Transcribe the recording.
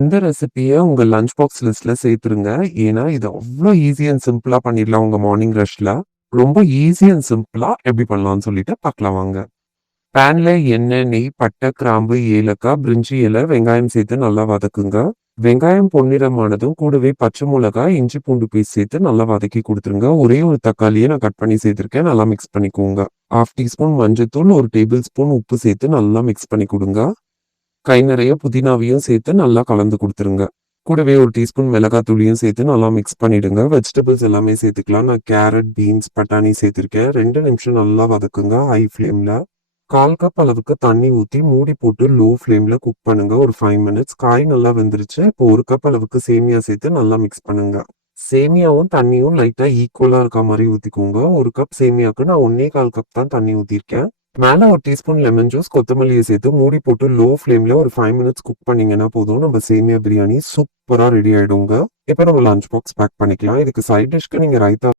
இந்த ரெசிபிய உங்க lunch box லிஸ்ட்ல சேர்த்துருங்க. ஏன்னா, இது அவ்ளோ ஈஸி அண்ட் சிம்பிளா பண்ணிடலாம் உங்க மார்னிங் ரஷ்ல. ரொம்ப ஈஸி அண்ட் சிம்பிளா எப்படி பண்ணலாம்னு சொல்லிட்டு பார்க்கலாம் வாங்க. பேன்ல எண்ணெய், நெய், பட்டை, கிராம்பு, ஏலக்காய், பிரிஞ்சி இலை, வெங்காயம் சேர்த்து நல்லா வதக்குங்க. வெங்காயம் பொன்னிறமானதும் கூடவே பச்சை மிளகாய், இஞ்சி பூண்டு பேஸ்ட் சேர்த்து நல்லா வதக்கி குடுத்துருங்க. ஒரே ஒரு தக்காளியை நான் கட் பண்ணி சேர்த்துருக்கேன். நல்லா மிக்ஸ் பண்ணிக்கோங்க. 1/2 டீஸ்பூன் மஞ்சள்தூள், 1 டேபிள் ஸ்பூன் உப்பு சேர்த்து நல்லா மிக்ஸ் பண்ணி குடுங்க. கை நிறைய புதினாவையும் சேர்த்து நல்லா கலந்து குடுத்துருங்க. கூடவே 1 டீஸ்பூன் மிளகாத்தூளையும் சேர்த்து நல்லா மிக்ஸ் பண்ணிடுங்க. வெஜிடபிள்ஸ் எல்லாமே சேர்த்துக்கலாம். நான் கேரட், பீன்ஸ், பட்டாணி சேர்த்துருக்கேன். 2 நிமிஷம் நல்லா வதக்குங்க ஹை ஃப்ளேம்ல. 1/4 கப் அளவுக்கு தண்ணி ஊத்தி மூடி போட்டு லோ ஃப்ளேம்ல குக் பண்ணுங்க ஒரு 5 மினிட்ஸ். காய் நல்லா வெந்துருச்சு. இப்போ 1 கப் அளவுக்கு சேமியா சேர்த்து நல்லா மிக்ஸ் பண்ணுங்க. சேமியாவும் தண்ணியும் லைட்டா ஈக்குவலா இருக்க மாதிரி ஊத்திக்கோங்க. 1 கப் சேமியாவுக்கு நான் 1 1/4 கப் தான் தண்ணி ஊத்திருக்கேன். மேல 1 டீஸ்பூன் லெமன் ஜூஸ், கொத்தமல்லியை சேர்த்து மூடி போட்டு லோ ஃப்ளேம்ல ஒரு 5 மினிட்ஸ் குக் பண்ணீங்கன்னா போதும். நம்ம சேமியா பிரியாணி சூப்பரா ரெடி ஆயிடுங்க. இப்போ நம்ம லஞ்ச் பாக்ஸ் பேக் பண்ணிக்கலாம். இதுக்கு சைட் டிஷ்க்கு நீங்க ரைத்தா